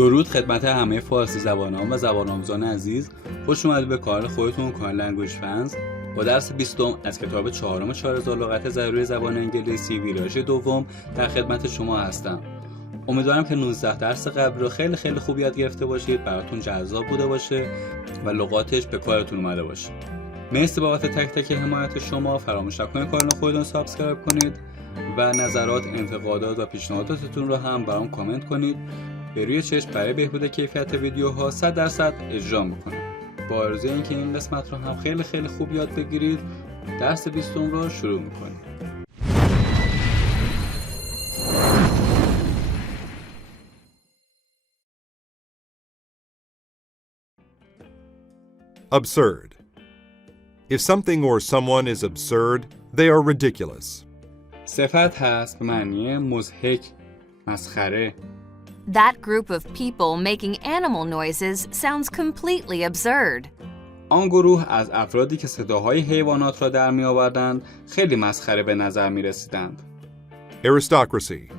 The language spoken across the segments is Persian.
درود خدمت همه فارسی زبانان و زبان آموزان عزیز. خوش اومدید به کانال خودتون، کانال لنگویج فنز. با درس بیستم از کتاب چهارم 4000 لغات ضروری زبان انگلیسی ویرایش دوم در خدمت شما هستم. امیدوارم که 19 درس قبل رو خیلی خوب یاد گرفته باشید، براتون جذاب بوده باشه و لغاتش به کارتون اومده باشه. مرسی بابت تک تک حمایت شما. فراموش نکنید کانال خودتون سابسکرایب کنید و نظرات، انتقادات و پیشنهاداتتون رو هم برام کامنت کنید. به روی چشم برای بهبود کیفیت ویدیوها 100% اجرا میکنم. با آرزوی اینکه این قسمت رو هم خیلی خوب یاد بگیرید، درس بیستم رو شروع میکنیم. Absurd. If something or someone is absurd, they are ridiculous. صفت هست به معنی مضحک، مسخره. That group of people making animal noises sounds completely absurd. آن گروه از افرادی که صداهای حیوانات را در می آوردند خیلی مسخره به نظر می رسیدند. Aristocracy.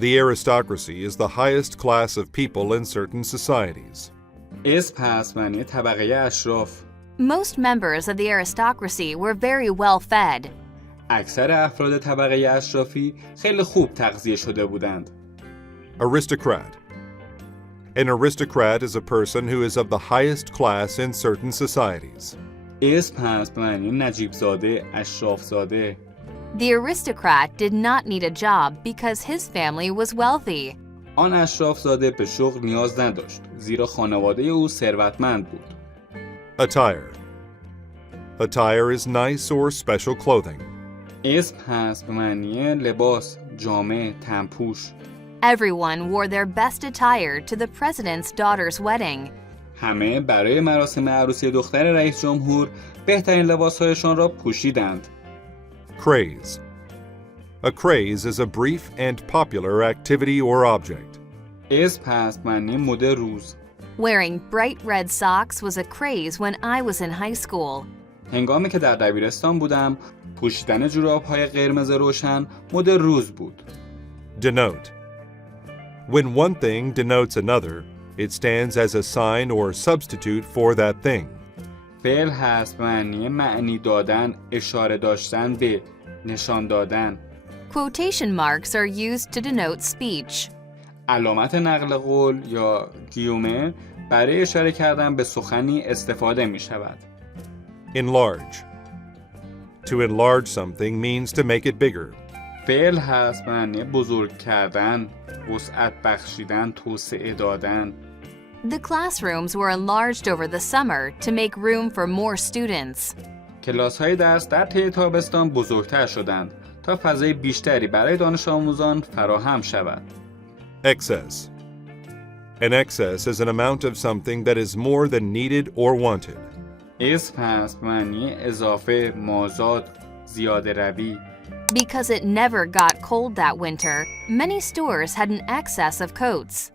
The aristocracy is the highest class of people in certain societies. اسم هست معنی طبقه اشراف. Most members of the aristocracy were very well fed. اکثر افراد طبقه اشرافی خیلی خوب تغذیه شده بودند. Aristocrat. An aristocrat is a person who is of the highest class in certain societies. اسم هست به معنی نجیب زاده، اشراف زاده. The aristocrat did not need a job because his family was wealthy. آن اشراف زاده به شغل نیاز نداشت زیرا خانواده او ثروتمند بود. Attire. Attire is nice or special clothing. اسم هست به معنی لباس، جامه، تنپوش. Everyone wore their best attire to the president's daughter's wedding. همه برای مراسم عروسی دختر رئیس جمهور بهترین لباسهایشان را پوشیدند. Craze. A craze is a brief and popular activity or object. اسم هست معنی مد روز. Wearing bright red socks was a craze when I was in high school. هنگامی که در دبیرستان بودم، پوشیدن جوراب‌های قرمز روشن مد روز بود. Denote. When one thing denotes another, it stands as a sign or substitute for that thing. فعل هست معنی دادن، اشاره داشتن به، نشان دادن. Quotation marks are used to denote speech. علامت نقل قول یا گیومه برای اشاره کردن به سخنی استفاده می شود. Enlarge. To enlarge something means to make it bigger. فعل هست معنی بزرگ کردن، وسعت بخشیدن، توسعه دادن. The classrooms were enlarged over the summer to make room for more students. کلاس‌های درس در طی تابستان بزرگتر شدند تا فضای بیشتری برای دانش آموزان فراهم شود. Excess. An excess is an amount of something that is more than needed or wanted. اسم هست معنی اضافه، مازاد، زیاده روی. Because it never got cold that winter, many stores had an excess of coats.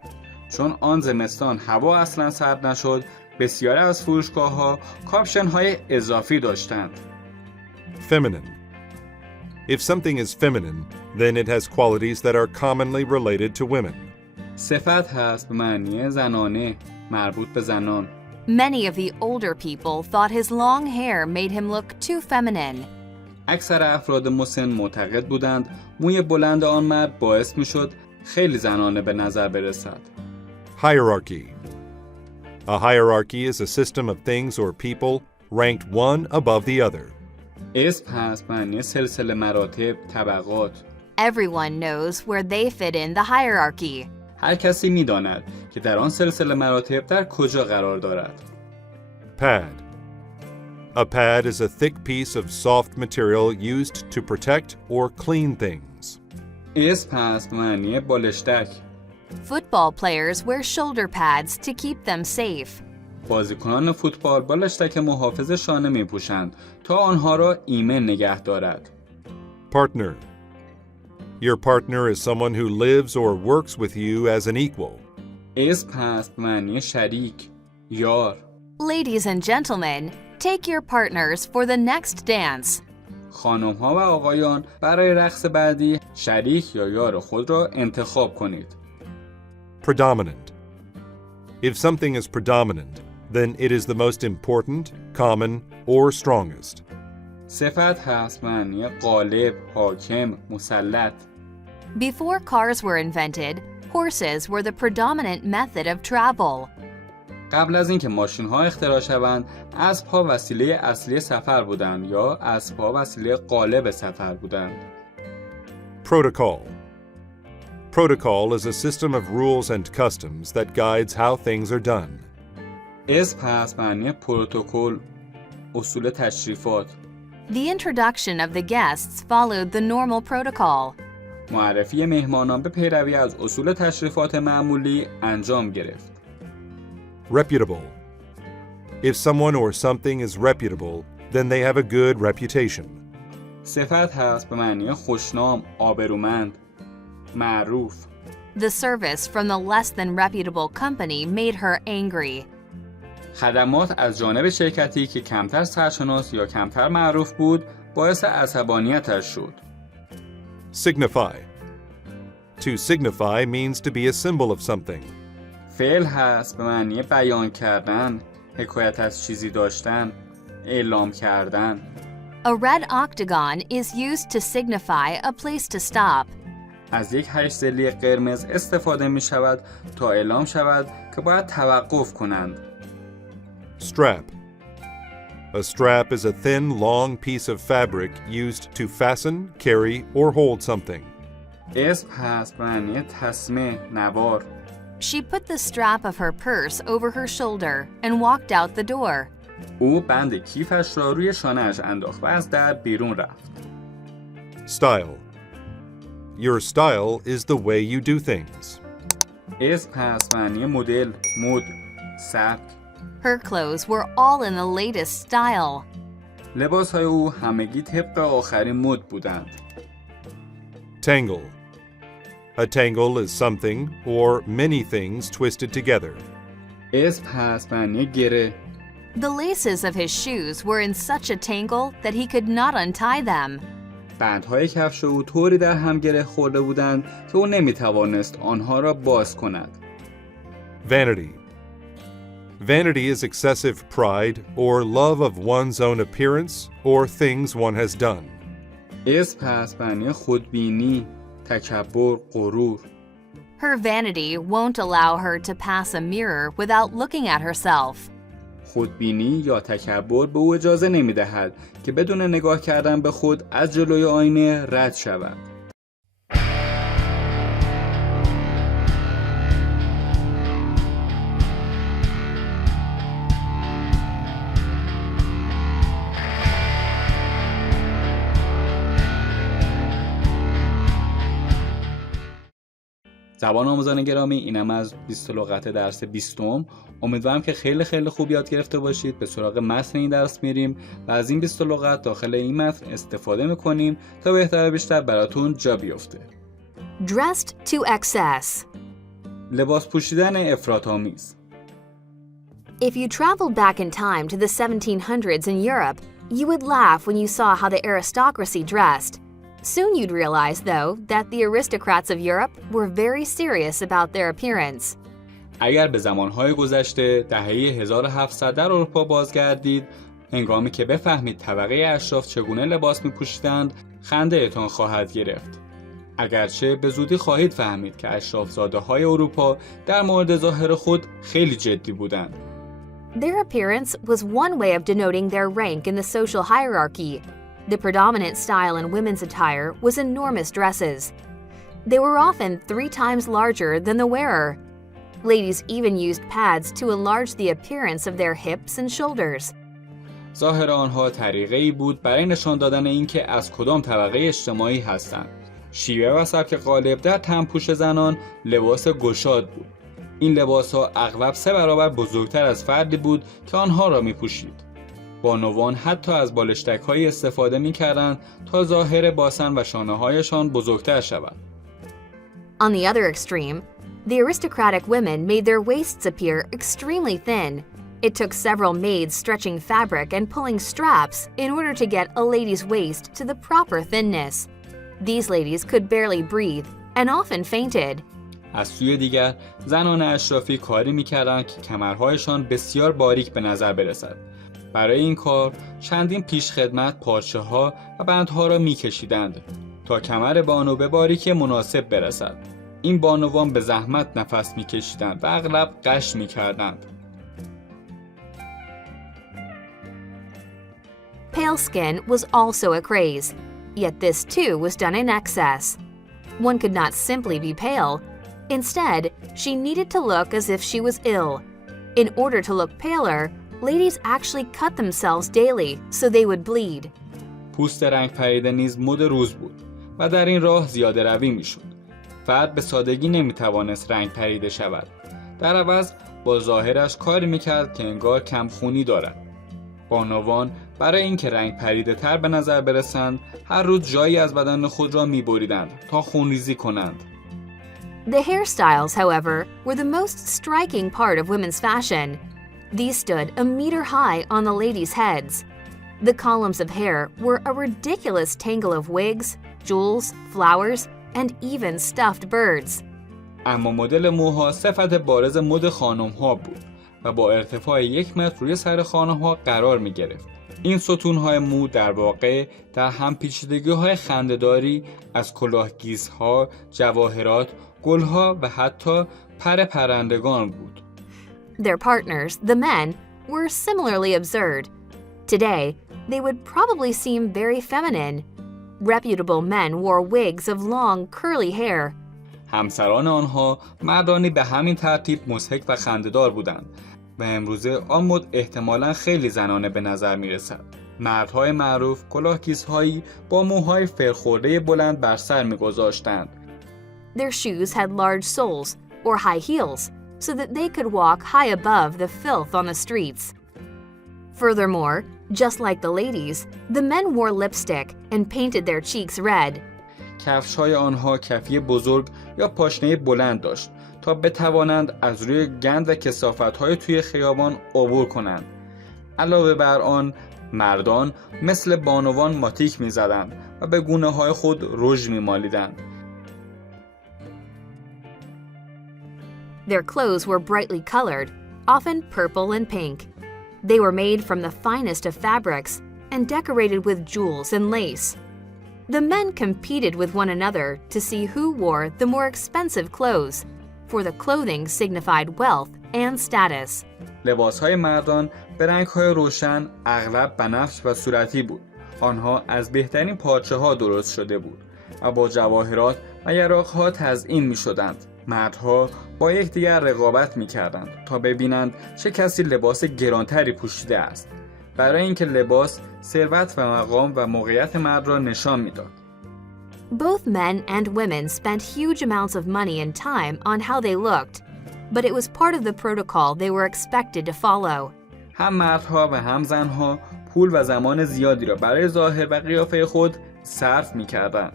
چون آن زمستان هوا اصلا سرد نشد، بسیاری از فروشگاه‌ها کاپشن‌های اضافی داشتند. Feminine. If something is feminine, then it has qualities that are commonly related to women. صفت هست به معنی زنانه، مربوط به زنان. Many of the older people thought his long hair made him look too feminine. اکثر افراد مسن معتقد بودند موی بلند آن مرد باعث می‌شد خیلی زنانه به نظر برسد. Hierarchy. A hierarchy is a system of things or people ranked one above the other. اسم هست معنی سلسله مراتب، طبقات. Everyone knows where they fit in the hierarchy. هر کسی می‌داند که در آن سلسله مراتب در کجا قرار دارد. Pad. A pad is a thick piece of soft material used to protect or clean things. اسم هست معنی بالشتک. Football players wear shoulder pads to keep them safe. بازیکنان فوتبال بالشتک محافظ شانه می‌پوشند تا آنها را ایمن نگه دارد. Partner. Your partner is someone who lives or works with you as an equal. اسم هست معنی شریک، یار. Ladies and gentlemen, take your partners for the next dance. خانم‌ها و آقایان برای رقص بعدی شریک یا یار خود را انتخاب کنید. predominant. If something is predominant, then it is the most important, common, or strongest. صفت هست معنی غالب، حاکم، مسلط. Before cars were invented, horses were the predominant method of travel. قبل از اینکه ماشین‌ها اختراع شوند، اسب‌ها وسیله اصلی سفر بودند یا اسب‌ها وسیله غالب سفر بودند. Protocol. Protocol is a system of rules and customs that guides how things are done. اسم هست معنی پروتکل، اصول تشریفات. The introduction of the guests followed the normal protocol. معرفی مهمانان به پیروی از اصول تشریفات معمولی انجام گرفت. Reputable. If someone or something is reputable, then they have a good reputation. صفت هست به معنی خوشنام، آبرومند، معروف. The service from the less than reputable company made her angry. خدمات از جانب شرکتی که کمتر سرشناس یا کمتر معروف بود باعث عصبانیتش شد. Signify. To signify means to be a symbol of something. فعل هست به معنی بیان کردن، حکایت از چیزی داشتن، اعلام کردن. A red octagon is used to signify a place to stop. از یک هشت‌ضلعی قرمز استفاده می شود تا اعلام شود که باید توقف کنند. Strap. A strap is a thin, long piece of fabric used to fasten, carry, or hold something. اسم هست به معنی تسمه، نوار. She put the strap of her purse over her shoulder and walked out the door. او بند کیفش را روی شانه‌اش انداخت و از در بیرون رفت. Style. Your style is the way you do things. اسم هست معنی مدل، مد، سبک. Her clothes were all in the latest style. لباس‌های او همگی طبق آخرین مد بودند. Tangle. A tangle is something or many things twisted together. اسم هست معنی گره. The laces of his shoes were in such a tangle that he could not untie them. بندهای کفش او طوری در هم گره خورده بودند که او نمی‌توانست آنها را باز کند. Vanity. Vanity is excessive pride or love of one's own appearance or things one has done. اسم هست معنی خودبینی، تکبر، غرور. Her vanity won't allow her to pass a mirror without looking at herself. خودبینی یا تکبر به او اجازه نمی‌دهد که بدون نگاه کردن به خود از جلوی آینه رد شود. زبان آموزان گرامی، اینم از 20 لغت درس بیستم. امیدوارم که خیلی خوب یاد گرفته باشید. به سراغ متن این درس میریم و از این 20 لغت داخل این متن استفاده میکنیم تا بهتر بیشتر براتون جا بیفته. Dressed to excess. لباس پوشیدن افراط‌آمیز. If you traveled back in time to the 1700s in Europe, you would laugh when you saw how the aristocracy dressed. Soon you'd realize, though, that the aristocrats of Europe were very serious about their appearance. اگر به زمانهای گذشته دهه 1700 در اروپا بازگردید، هنگامی که بفهمید طبقه اشراف چگونه لباس می‌پوشیدند، خنده‌تان خواهد گرفت. اگرچه به زودی خواهید فهمید که اشراف‌زاده‌های اروپا در مورد ظاهر خود خیلی جدی بودند. Their appearance was one way of denoting their rank in the social hierarchy. The predominant style in women's attire was enormous dresses. They were often 3 times larger than the wearer. Ladies even used pads to enlarge the appearance of their hips and shoulders. ظاهر آنها طریقه‌ای بود برای نشان دادن اینکه از کدام طبقه اجتماعی هستند. شیوه و سبک غالب در تن‌پوش زنان لباس گشاد بود. این لباس‌ها اغلب 3 برابر بزرگتر از فردی بود که آنها را می‌پوشید. بانوان حتی از بالشتک‌هایی استفاده می‌کردند تا ظاهر باسن و شانه‌هایشان بزرگتر شود. On the other extreme, the aristocratic women made their waists appear extremely thin. It took several maids stretching fabric and pulling straps in order to get a lady's waist to the proper thinness. These ladies could barely breathe and often fainted. از سوی دیگر زنان اشرافی کاری می‌کردند که کمرهایشان بسیار باریک به نظر برسد. برای این کار چندین پیشخدمت پارچه‌ها و بندها را می‌کشیدند تا کمر بانو به باریکی مناسب برسد. این بانوان به زحمت نفس می‌کشیدند و اغلب غش می‌کردند. Pale skin was also a craze, yet this too was done in excess. One could not simply be pale. Instead, she needed to look as if she was ill. In order to look paler, ladies actually cut themselves daily so they would bleed. پوست رنگ پریده نیز مد روز بود و در این راه زیاده روی میشد. فرد به سادگی نمیتوانست رنگ پریده شود. در عوض با ظاهرش کاری میکرد که انگار کمخونی دارد. بانوان برای اینکه رنگ پریده تر به نظر برسند هر روز جایی از بدن خود را میبریدند تا خونریزی کنند. The hairstyles, however, were the most striking part of women's fashion. These stood a meter high on the ladies' heads. The columns of hair were a ridiculous tangle of wigs, jewels, flowers, and even stuffed birds. اما مدل موها صفت بارز مد خانم‌ها بود و با ارتفاع 1 متر روی سر خانم‌ها قرار می‌گرفت. این ستون‌های مو در واقع در همپیچیدگی‌های خنده‌داری از کلاهگیس‌ها، جواهرات، گل‌ها و حتی پر پرندگان بود. Their partners, the men, were similarly absurd. Today, they would probably seem very feminine. Reputable men wore wigs of long, curly hair. همسران آنها مردانی به همین ترتیب مضحک و خنده‌دار بودند و امروزه آن مد احتمالاً خیلی زنانه به نظر می‌رسد. مردهای معروف کلاهگیس‌هایی با موهای فرخورده بلند بر سر می‌گذاشتند. Their shoes had large soles, or high heels, so that they could walk high above the filth on the streets. Furthermore, just like the ladies, the men wore lipstick and painted their cheeks red. کفش‌های آنها کفی بزرگ یا پاشنه بلند داشت تا بتوانند از روی گند و کثافت‌های توی خیابان عبور کنند. علاوه بر آن، مردان مثل بانوان ماتیک می‌زدند و به گونه‌های خود رژ می‌مالیدند. Their clothes were brightly colored, often purple and pink. They were made from the finest of fabrics and decorated with jewels and lace. The men competed with one another to see who wore the more expensive clothes, for the clothing signified wealth and status. لباس‌های مردان به رنگ‌های روشن، اغلب بنفش و صورتی بود. آنها از بهترین پارچه‌ها درست شده بود و با جواهرات و یراق‌ها تزیین می‌شدند. مردها با یکدیگر رقابت می‌کردند تا ببینند چه کسی لباس گرانتری پوشیده است. برای اینکه لباس ثروت و مقام و موقعیت مرد را نشان می‌داد. Both men and women spent huge amounts of money and time on how they looked, but it was part of the protocol they were expected to follow. هم مردها و هم زنها پول و زمان زیادی را برای ظاهر و قیافه خود صرف می‌کردند،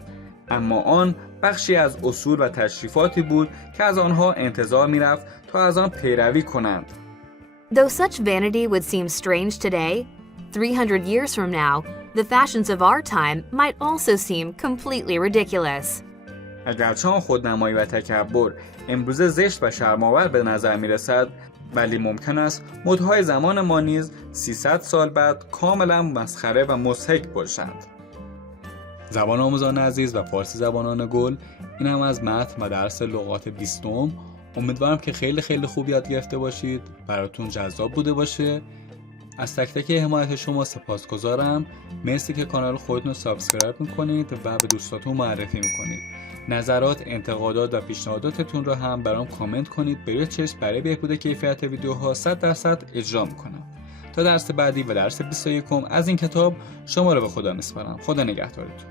اما آن بخشی از اصول و تشریفاتی بود که از آنها انتظار می‌رفت تا از آن پیروی کنند. Though such vanity would seem strange today, 300 years from now, the fashions of our time might also seem completely ridiculous. اگرچه آن خودنمایی و تکبر امروزه زشت و شرم‌آور به نظر می‌رسد، ولی ممکن است مدهای زمان ما نیز 300 سال بعد کاملا مسخره و مضحک باشند. زبان آموزان عزیز و فارسی زبانان گل، این هم از متن و درس لغات بیستم. امیدوارم که خیلی خوب یاد گرفته باشید، براتون جذاب بوده باشه. از تک تک حمایت شما سپاسگزارم. مرسی که کانال خودتون رو سابسکرایب میکنید و به دوستاتون معرفی میکنید. نظرات، انتقادات و پیشنهاداتتون رو هم برام کامنت کنید. به روی چشم برای بهبود کیفیت ویدیوها 100% اجرا میکنم. تا درس بعدی و درس 21 از این کتاب شما رو به خدا میسپارم. خدا نگهدارتون.